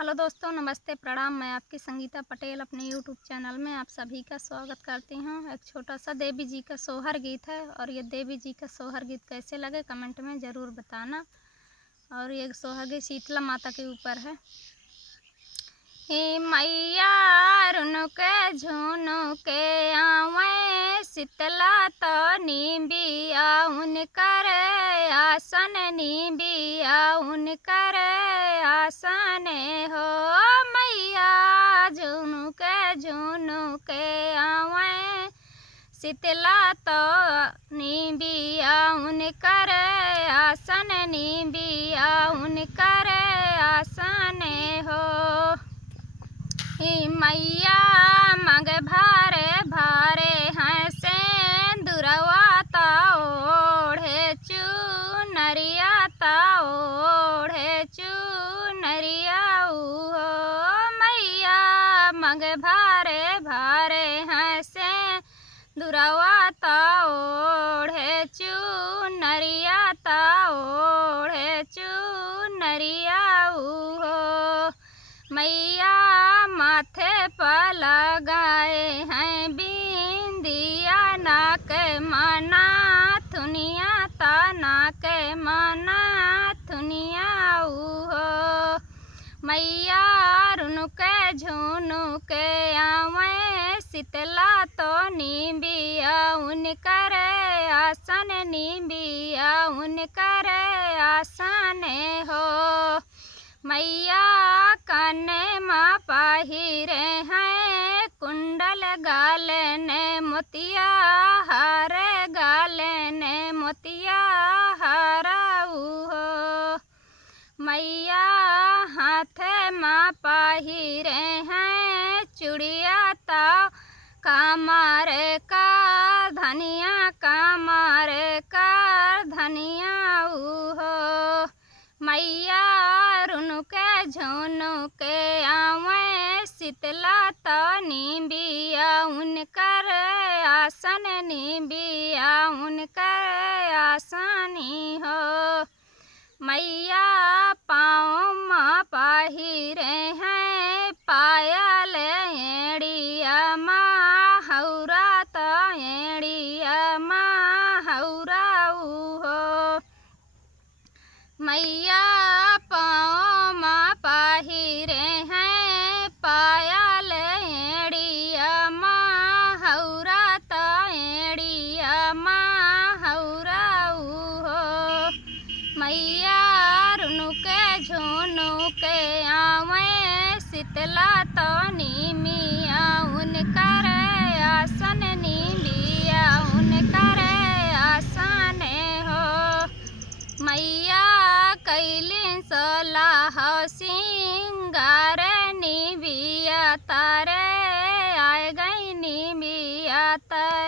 Hello दोस्तों, नमस्ते, प्रणाम। मैं आपकी संगीता पटेल अपने यूट्यूब चैनल में आप सभी का स्वागत करती हूँ। एक छोटा सा देवी जी का सोहर गीत है और ये देवी जी का सोहर गीत कैसे लगे कमेंट में ज़रूर बताना। और ये सोहर गीत शीतला माता के ऊपर है। हे मैया रुनुके झुनुके आवे शीतला तो नीबिया उनकर आसन नीबिया उनकर आसन हो। मैया झुनुके झुनुके आवे शीतला तो नीबिया उनकर आसन नीबिया उनकर आसन हो। मैया मग भारे भारे हैं सेंदुरवा ता ओढ़े चुनरिया ता ओढ़े चुनरिया हो। मैया मग भारे भारे हैं सेंदुरवा ता ओढ़े चुनरिया ता ओढ़े चुनरिया हो। मैया माथे पर लगाए हैं बिंदिया नाक मना थुनिया ता नाक मना थुनिया हो। मैया रुनुके झुनुके आवे शीतला तो नीबिया उनकर आसन नीबिया उनकर आसन हो। मैया काने माँ पहिरे हैं कुंडल गाले ने मोतिया हार गाले ने मोतिया हारा हो। मैया हाथ माँ पहिरे हैं चूड़िया ता कामार का धनिया कामार का धनिया हो। मैया रुनुके झुनुके आवे शीतला तो नीबिया उनकर आसन नीबिया उनकर आसानी हो। मैया पाँव माँ पहिरे हैं पायल एड़िया माँ हौरा तो एड़िया माँ हौरा हो। मैया पाँव माँ पहिरे हैं पायल एड़िया माँ हौरा तो एड़िया माँ हौरा हो। मैया रुनुके झुनुके आवे शीतला तो नीमिया उनकर आसन नीबिया उनकर आसन हो। मैया कैलिन सोलह सिंगार नीबिया तारे आए गई नीबिया तारे